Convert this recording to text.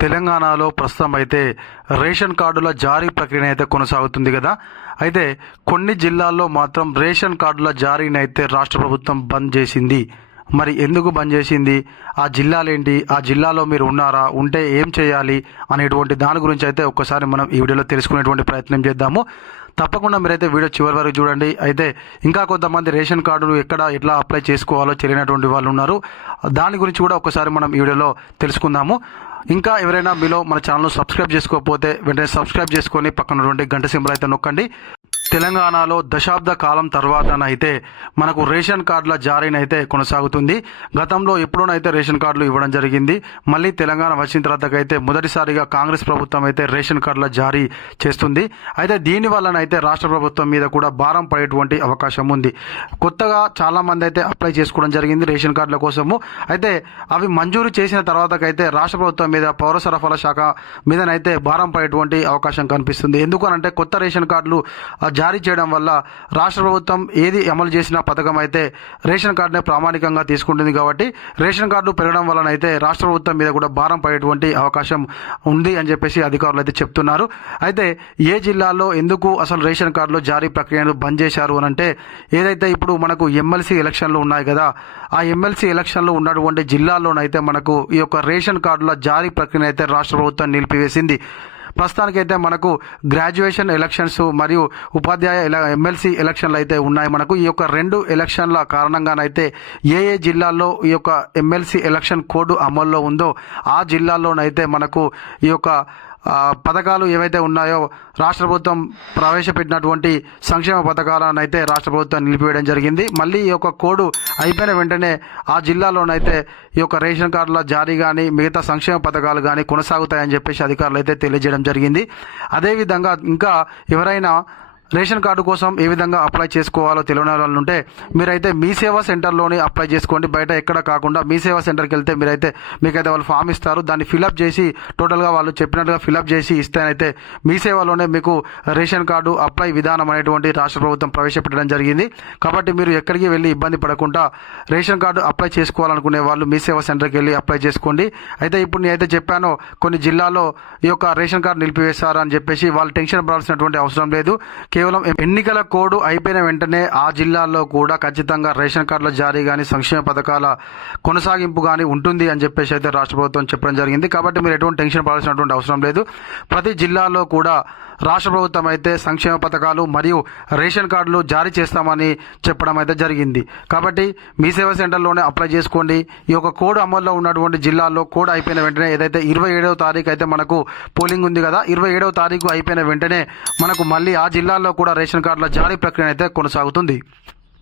తెలంగాణలో ప్రస్తుతం అయితే రేషన్ కార్డుల జారీ ప్రక్రియ అయితే కొనసాగుతుంది కదా. అయితే కొన్ని జిల్లాల్లో మాత్రం రేషన్ కార్డుల జారీని అయితే రాష్ట్ర ప్రభుత్వం బంద్ చేసింది. మరి ఎందుకు బంద్ చేసింది? ఆ జిల్లాలేంటి? ఆ జిల్లాలో మీరు ఉన్నారా? ఉంటే ఏం చేయాలి? అనేటువంటి దాని గురించి అయితే ఒక్కసారి మనం ఈ వీడియోలో తెలుసుకునేటువంటి ప్రయత్నం చేద్దాము. తప్పకుండా మీరైతే వీడియో చివరి వరకు చూడండి. అయితే ఇంకా కొంతమంది రేషన్ కార్డులు ఎక్కడ ఎట్లా అప్లై చేసుకోవాలో తెలియనటువంటి వాళ్ళు ఉన్నారు. దాని గురించి కూడా ఒకసారి మనం ఈ వీడియోలో తెలుసుకుందాము. ఇంకా ఎవరైనా మీలో మన ఛానల్ సబ్స్క్రైబ్ చేసుకోకపోతే వెంటనే సబ్స్క్రైబ్ చేసుకొని పక్కన ఉన్నటువంటి గంట సింబల్ అయితే నొక్కండి. తెలంగాణలో దశాబ్ద కాలం తర్వాతనైతే మనకు రేషన్ కార్డుల జారీనైతే కొనసాగుతుంది. గతంలో ఎప్పుడోనైతే రేషన్ కార్డులు ఇవ్వడం జరిగింది మళ్ళీ తెలంగాణ వచ్చిన తర్వాతకైతే మొదటిసారిగా కాంగ్రెస్ ప్రభుత్వం అయితే రేషన్ కార్డుల జారీ చేస్తుంది. అయితే దీని వల్లనైతే రాష్ట్ర ప్రభుత్వం మీద కూడా భారం పడేటువంటి అవకాశం ఉంది. కొత్తగా చాలా మంది అయితే అప్లై చేసుకోవడం జరిగింది రేషన్ కార్డుల కోసము. అయితే అవి మంజూరు చేసిన తర్వాతకైతే రాష్ట్ర ప్రభుత్వం మీద పౌర సరఫరా శాఖ మీదనైతే భారం పడేటువంటి అవకాశం కనిపిస్తుంది. ఎందుకనంటే కొత్త రేషన్ కార్డులు జారీ చేయడం వల్ల రాష్ట్ర ప్రభుత్వం ఏది అమలు చేసిన పథకం అయితే రేషన్ కార్డునే ప్రామాణికంగా తీసుకుంటుంది కాబట్టి రేషన్ కార్డు పెరగడం వలన అయితే రాష్ట్ర ప్రభుత్వం మీద కూడా భారం పడేటువంటి అవకాశం ఉంది అని చెప్పేసి అధికారులు అయితే చెప్తున్నారు. అయితే ఏ జిల్లాలో ఎందుకు అసలు రేషన్ కార్డులో జారీ ప్రక్రియను బంద్ చేశారు అని అంటే ఏదైతే ఇప్పుడు మనకు ఎమ్మెల్సీ ఎలక్షన్లు ఉన్నాయి కదా ఆ ఎమ్మెల్సీ ఎలక్షన్లు ఉన్నటువంటి జిల్లాల్లోనైతే మనకు ఈ యొక్క రేషన్ కార్డుల జారీ ప్రక్రియను అయితే రాష్ట్ర ప్రభుత్వం నిలిపివేసింది. ప్రస్తుతానికైతే మనకు గ్రాడ్యుయేషన్ ఎలక్షన్స్ మరియు ఉపాధ్యాయ ఎమ్మెల్సీ ఎలక్షన్లు అయితే ఉన్నాయి. మనకు ఈ యొక్క రెండు ఎలక్షన్ల కారణంగానైతే ఏ ఏ జిల్లాల్లో ఈ యొక్క ఎమ్మెల్సీ ఎలక్షన్ కోడ్ అమల్లో ఉందో ఆ జిల్లాల్లోనైతే మనకు ఈ యొక్క పథకాలు ఏవైతే ఉన్నాయో రాష్ట్ర ప్రభుత్వం ప్రవేశపెట్టినటువంటి సంక్షేమ పథకాలను అయితే రాష్ట్ర ప్రభుత్వం నిలిపివేయడం జరిగింది. మళ్ళీ ఈ యొక్క కోడ్ అయిపోయిన వెంటనే ఆ జిల్లాలోనైతే ఈ యొక్క రేషన్ కార్డుల జారీ కానీ మిగతా సంక్షేమ పథకాలు కానీ కొనసాగుతాయని చెప్పేసి అధికారులు అయితే తెలియజేయడం జరిగింది. అదేవిధంగా ఇంకా ఎవరైనా రేషన్ కార్డు కోసం ఏ విధంగా అప్లై చేసుకోవాలో తెలియని వాళ్ళు ఉంటే మీరైతే మీ సేవా సెంటర్లోనే అప్లై చేసుకోండి. బయట ఎక్కడ కాకుండా మీ సేవా సెంటర్కి వెళ్తే మీరైతే మీకైతే వాళ్ళు ఫామ్ ఇస్తారు. దాన్ని ఫిలప్ చేసి టోటల్గా వాళ్ళు చెప్పినట్టుగా ఫిలప్ చేసి ఇస్తేనైతే మీ సేవలోనే మీకు రేషన్ కార్డు అప్లై విధానం అనేటువంటి రాష్ట్ర ప్రభుత్వం ప్రవేశపెట్టడం జరిగింది. కాబట్టి మీరు ఎక్కడికి వెళ్ళి ఇబ్బంది పడకుండా రేషన్ కార్డు అప్లై చేసుకోవాలనుకునే వాళ్ళు మీ సేవా సెంటర్కి వెళ్ళి అప్లై చేసుకోండి. అయితే ఇప్పుడు నేనైతే చెప్పానో కొన్ని జిల్లాల్లో ఈ యొక్క రేషన్ కార్డు నిలిపివేశారు చెప్పేసి వాళ్ళు టెన్షన్ పడాల్సినటువంటి అవసరం లేదు. కేవలం ఎన్నికల కోడ్ అయిపోయిన వెంటనే ఆ జిల్లాల్లో కూడా ఖచ్చితంగా రేషన్ కార్డుల జారీ కానీ సంక్షేమ పథకాల కొనసాగింపు కానీ ఉంటుంది అని చెప్పేసి అయితే రాష్ట్ర ప్రభుత్వం చెప్పడం జరిగింది. కాబట్టి మీరు ఎటువంటి టెన్షన్ పడాల్సినటువంటి అవసరం లేదు. ప్రతి జిల్లాలో కూడా రాష్ట్ర ప్రభుత్వం అయితే సంక్షేమ పథకాలు మరియు రేషన్ కార్డులు జారీ చేస్తామని చెప్పడం అయితే జరిగింది. కాబట్టి మీ సేవా సెంటర్లోనే అప్లై చేసుకోండి. ఈ యొక్క కోడ్ అమల్లో ఉన్నటువంటి జిల్లాల్లో కోడ్ అయిపోయిన వెంటనే ఏదైతే ఇరవై ఏడవ తారీఖు అయితే మనకు పోలింగ్ ఉంది కదా ఇరవై ఏడవ తారీఖు అయిపోయిన వెంటనే మనకు మళ్ళీ ఆ జిల్లాల్లో కూడా రేషన్ కార్డుల జారీ ప్రక్రియ అయితే కొనసాగుతుంది.